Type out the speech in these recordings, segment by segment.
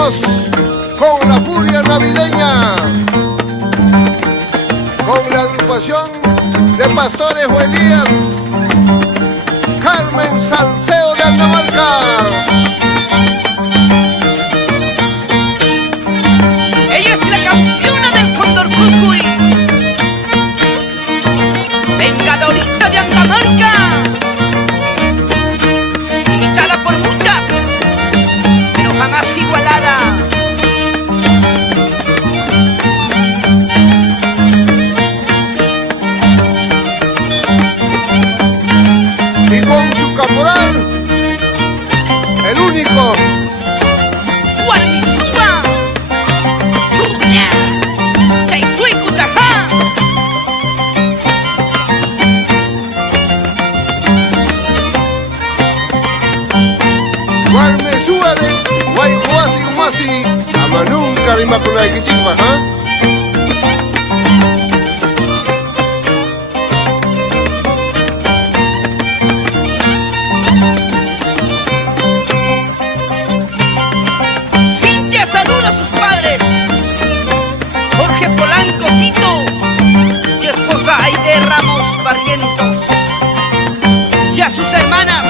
Seguimos con la furia navideña, con la agrupación de Pastores Elías, Carmen Salceo de Andamarca. Ella es la campeona del Cóndor Cucuy, vengadorita de Andamarca, imitada por muchas, pero jamás igualada. Y con su caporal, el único Guarmisúa, Chuña, Taisui Cutajá. Guarmesúa de Guayhuasi Humasi, Amanunca de Imacula de Quichimba, ¿ah? Cintia saluda a sus padres, Jorge Polanco Tito y esposa Aide Ramos Barrientos, y a sus hermanas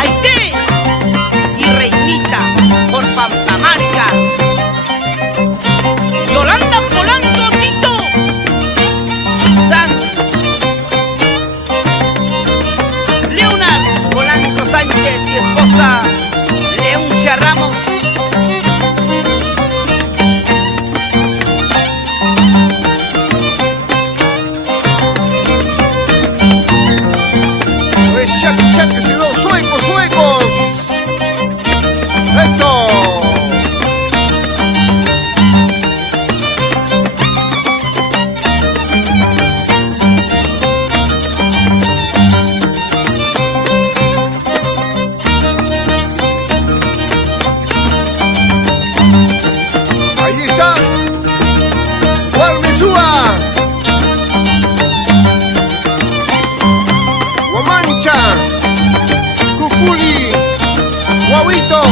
Aide y Reinita por Pampamarca, Yolanda Polanco Tito, Susan, Leonard Polanco Sánchez y esposa Leoncia Ramos. Chaque, si no, suecos, suecos. Eso. Ahí está. Guarmesúa. Guamancha, Cuculi, Guauito,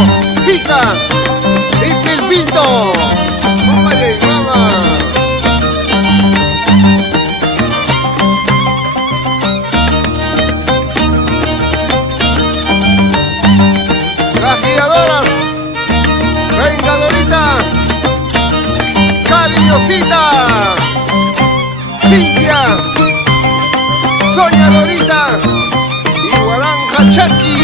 Pica y Pilpinto. ¡Vámonos, mamá! Las guiadoras, Vengadorita, Cariosita, Cintia, Soña Lorita y Guaranja Chaki.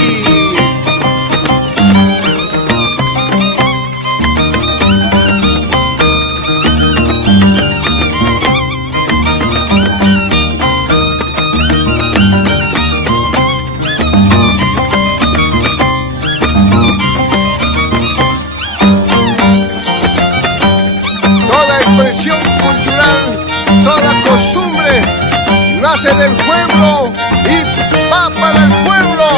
Toda expresión cultural, toda costumbre nace del pueblo y va para el pueblo.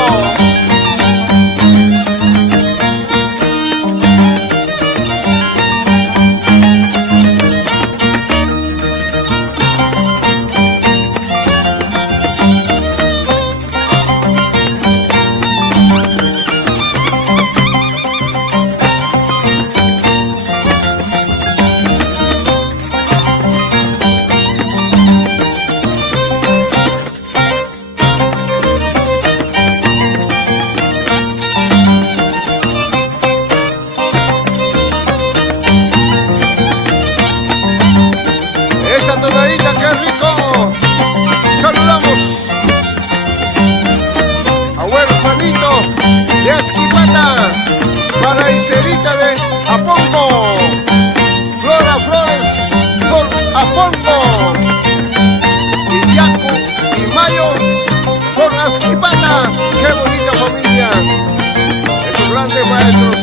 Esa tonadita, qué rico. Saludamos a Huerfanito de Esquipata, para Iserita de Apongo, Flora Flores por Apongo, y Yaco y Mayo por Esquipata. Qué bonita familia. Esos grandes maestros,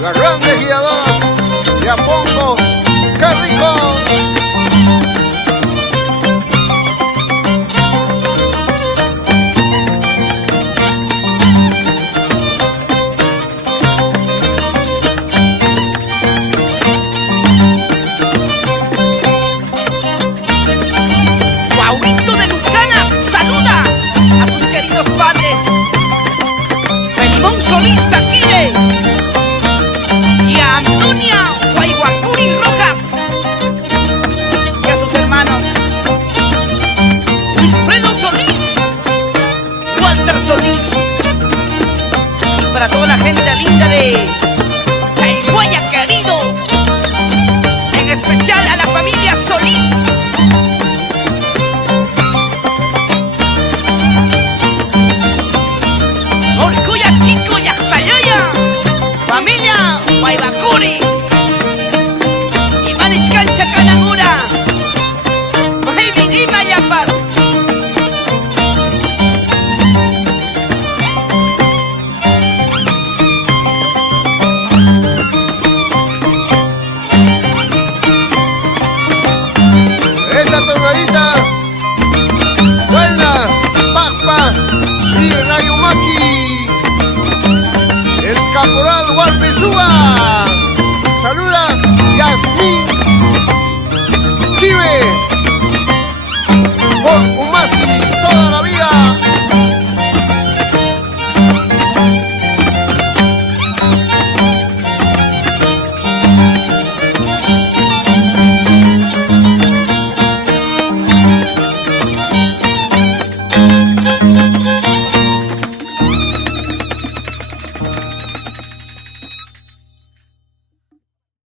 las grandes guiadoras de Apongo. ¡Qué rico! Guauito de Lucana saluda a sus queridos padres, Felimón Solís Taquire para toda la gente linda de El Guaya querido, en especial a la familia Solís. Orgullo chico y Ajpayaya, familia Guaybacuri, y Manichcancha Canangura, Mahimi Mayapas. Esa tonadita, Huayna, Papa y Rayumaki, el caporal Guarpezúa.